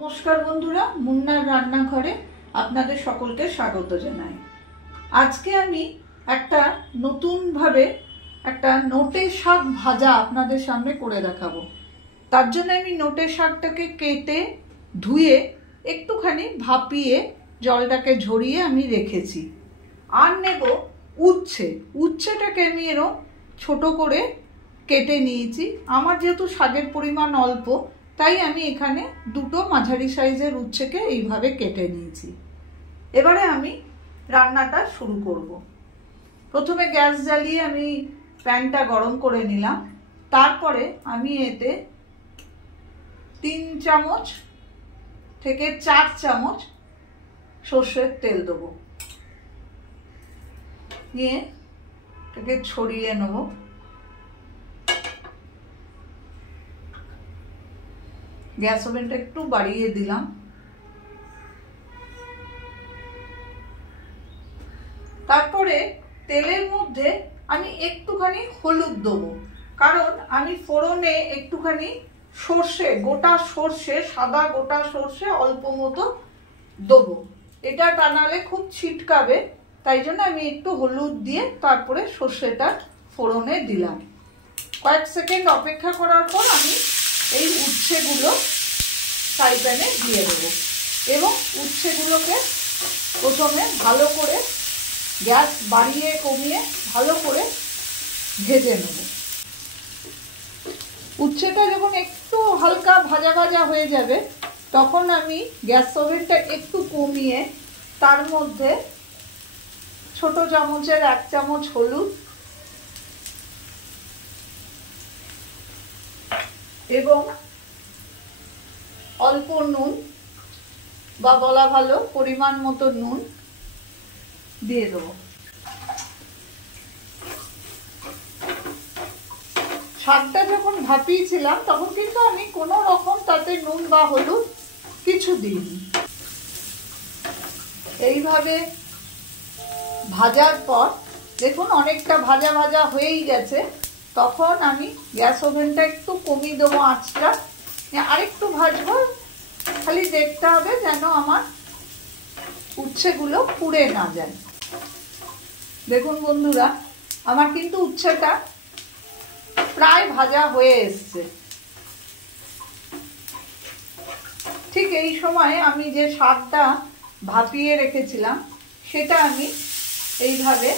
নমস্কার বন্ধুরা, মুন্নার রান্নাঘরে আপনাদের সকলকে স্বাগত জানাই। আজকে আমি একটা নতুনভাবে একটা নোটে শাক ভাজা আপনাদের সামনে করে দেখাবো। তার জন্য আমি নোটে শাকটাকে কেটে ধুয়ে একটুখানি ভাপিয়ে জলটাকে ঝরিয়ে আমি রেখেছি। আর নেব উচ্ছেটাকে আমি এরকম ছোট করে কেটে নিয়েছি। আমার যেহেতু শাকের পরিমাণ অল্প, তাই আমি এখানে দুটো মাঝারি সাইজের উচ্ছেকে এইভাবে কেটে নিয়েছি। এবারে আমি রান্নাটা শুরু করব। প্রথমে গ্যাস জ্বালিয়ে আমি প্যানটা গরম করে নিলাম। তারপরে আমি এতে 3 চামচ থেকে 4 চামচ সর্ষের তেল দেবো। নিয়ে এটাকে ছড়িয়ে নেব। গ্যাস ওভেনটা একটু বাড়িয়ে দিলাম। তারপরে তেলের মধ্যে আমি একটুখানি হলুদ দেবো, কারণ আমি ফোড়নে একটুখানি গোটা সর্ষে, সাদা গোটা সর্ষে অল্প মতো দেবো। এটা টানালে খুব ছিটকাবে, তাই জন্য আমি একটু হলুদ দিয়ে তারপরে সর্ষেটা ফোড়নে দিলাম। কয়েক সেকেন্ড অপেক্ষা করার পর আমি এই উচ্ছেগুলো ফ্রাই প্যানে দিয়ে দেবো এবং উচ্ছেগুলোকে প্রথমে ভালো করে গ্যাস বাড়িয়ে কমিয়ে ভালো করে ভেজে নেব। উচ্ছেটা যখন একটু হালকা ভাজা ভাজা হয়ে যাবে, তখন আমি গ্যাস ওভেনটা একটু কমিয়ে তার মধ্যে ছোট চামচের 1 চামচ হলুদ এবং অল্প নুন, বা বলা ভালো পরিমাণ মতো নুন দিয়ে দেবো। শাকটা যখন ভাপিয়েছিলাম তখন কিন্তু আমি কোনো রকম তাতে নুন বা হলুদ কিছু দিইনি। এইভাবে ভাজার পর দেখুন অনেকটা ভাজা ভাজা হয়েই গেছে। তখন আমি গ্যাস ওভেনটা একটু কমিয়ে দেবো আঁচটা। আরেকটু ভাজবো, খালি দেখতে হবে যেন আমার উচ্ছেগুলো পুড়ে না যায়। দেখুন বন্ধুরা, আমার কিন্তু উচ্ছেটা প্রায় ভাজা হয়ে এসছে। ঠিক এই সময় আমি যে শাকটা ভাপিয়ে রেখেছিলাম সেটা আমি এইভাবে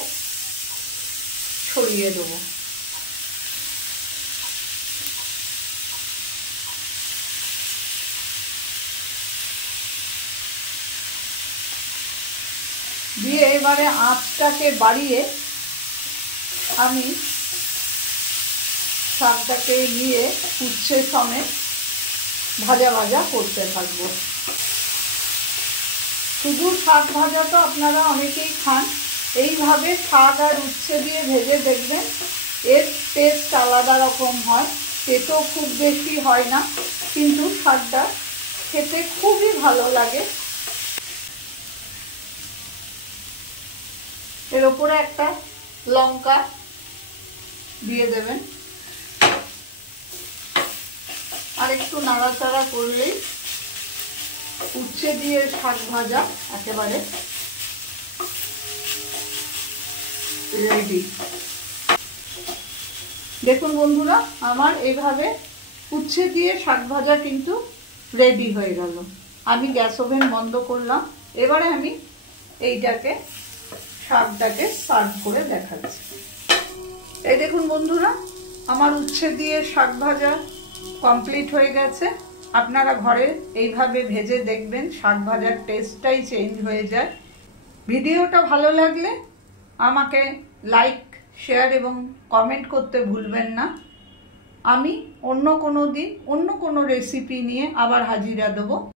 ছড়িয়ে দেবো। দিয়ে এবারে আঁচটাকে বাড়িয়ে আমি শাকটাকে নিয়ে উচ্ছে সমেত ভাজা ভাজা করতে থাকবো। শুধু শাক ভাজা তো আপনারা অনেকেই খান, এইভাবে শাক আর উচ্ছে দিয়ে ভেজে দেখবেন, এর টেস্ট আলাদা রকম হয়। তেতো খুব বেশি হয় না, কিন্তু শাকটা খেতে খুবই ভালো লাগে। এর উপরে একটা লঙ্কা দিয়ে দেবেন। আর একটু নাড়াচাড়া করলেই উচ্ছে দিয়ে শাক ভাজা একেবারে রেডি। দেখুন বন্ধুরা, আমার এইভাবে উচ্ছে দিয়ে শাক ভাজা কিন্তু রেডি হয়ে গেল। আমি গ্যাস ওভেন বন্ধ করলাম। এবারে আমি এইটাকে শাকটাকে সার্ভ করে দেখাচ্ছি। এই দেখুন বন্ধুরা, আমার উচ্ছে দিয়ে শাক ভাজা কমপ্লিট হয়ে গেছে। আপনারা ঘরে এইভাবে ভেজে দেখবেন, শাক ভাজার টেস্টটাই চেঞ্জ হয়ে যায়। ভিডিওটা ভালো লাগলে আমাকে লাইক, শেয়ার এবং কমেন্ট করতে ভুলবেন না। আমি অন্য কোনো দিন অন্য কোনো রেসিপি নিয়ে আবার হাজিরা দেবো।